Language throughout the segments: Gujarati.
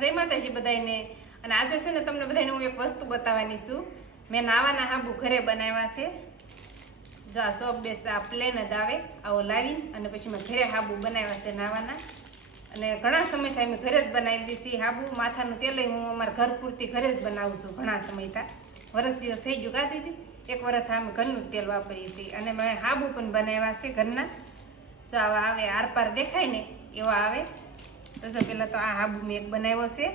જય માતાજી બધાને અને આજે છે ને તમને બધાને હું એક વસ્તુ બતાવવાની છું. મેં નાવાના હાબુ ઘરે બનાવ્યા છે. જો આ સોપ બેસ આ પ્લેન જ આવે, આવો લાવી અને પછી મેં ઘરે હાબુ બનાવ્યા છે નાવાના. અને ઘણા સમયથી અમે ઘરે જ બનાવી દીધી હાબુ માથાનું તેલ હું અમારા ઘર પૂરતી ઘરે જ બનાવું છું ઘણા સમયથી વરસ દિવસ થઈ ગયું કા દીધી. એક વરસ અમે ઘરનું તેલ વાપરીએ છીએ. અને મેં હાબુ પણ બનાવ્યા છે ઘરના. જો આવા આવે, આરપાર દેખાય ને, એવા આવે. તો જો પહેલાં તો આ હાબુ મેં એક બનાવ્યો છે.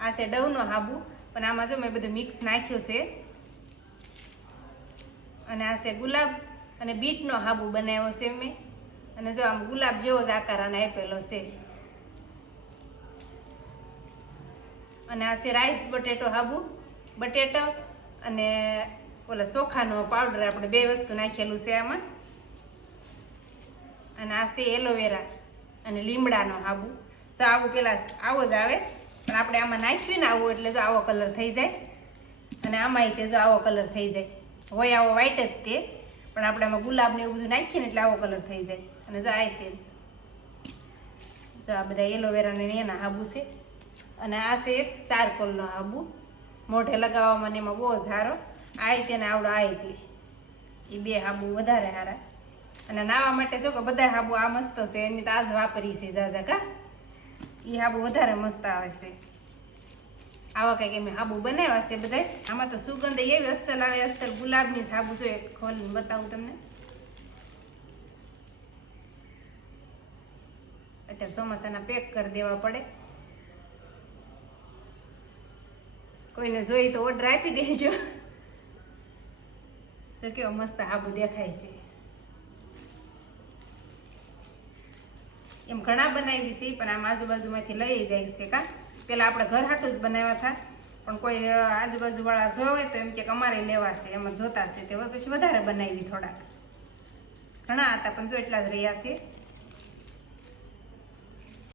આ છે ડવનો હાબુ. પણ આમાં જો મેં બધું મિક્સ નાખ્યો છે. અને આ છે ગુલાબ અને બીટનો હાબુ બનાવ્યો છે મેં. અને જો આમ ગુલાબ જેવો જ આકાર આને આપેલો છે. અને આ છે રાઈસ બટેટો હાબુ. બટેટો અને ઓલા ચોખાનો પાવડર આપણે બે વસ્તુ નાખેલું છે આમાં. અને આ છે એલોવેરા અને લીમડાનો આબુ. જો આવું પેલા આવો જ આવે. પણ આપણે આમાં નાખ્યું ને આવું, એટલે જો આવો કલર થઈ જાય. અને આમાંય તે જો આવો કલર થઈ જાય. હોય આવો વ્હાઈટ જ તે, પણ આપણે આમાં ગુલાબ ને એવું બધું નાખીએ ને એટલે આવો કલર થઈ જાય. અને જો આ તે. જો આ બધા એલોવેરા ને એના આબુ છે. અને આ છે ચારકોલનો આબુ. મોઢે લગાવવામાં એમાં બહુ સારો. આ તેને આવડો આ તે. એ બે હાબુ વધારે સારા. અને નાવા માટે જો કે બધા હાબુ આ મસ્ત છે, એની તો આજ વાપરી છે જાજા કા? એ હાબુ વધારે મસ્ત આવે છે. આવા કંઈક એમ હાબુ બનાવ્યા છે બધા આમાં તો સુગંધ એવી અસ્તર આવે અસ્તર ગુલાબની સાબુ જોઈએ. ખોલીને બતાવું તમને. અત્યારે ચોમાસાના પેક કરી દેવા પડે. કોઈને જોઈ તો ઓર્ડર આપી દેજો. તો કેવો મસ્ત હાબુ દેખાય છે. એમ ઘણા બનાવી છે, પણ આમ આજુબાજુમાંથી લઈ જાય છે કા? પહેલાં આપણે ઘર હાટું જ બનાવ્યા હતા. પણ કોઈ આજુબાજુવાળા જોવે તો એમ કે અમારે લેવા છે, અમારે જોતા છે. તે પછી વધારે બનાવી થોડાક. ઘણા હતા, પણ જો એટલા જ રહ્યા છે.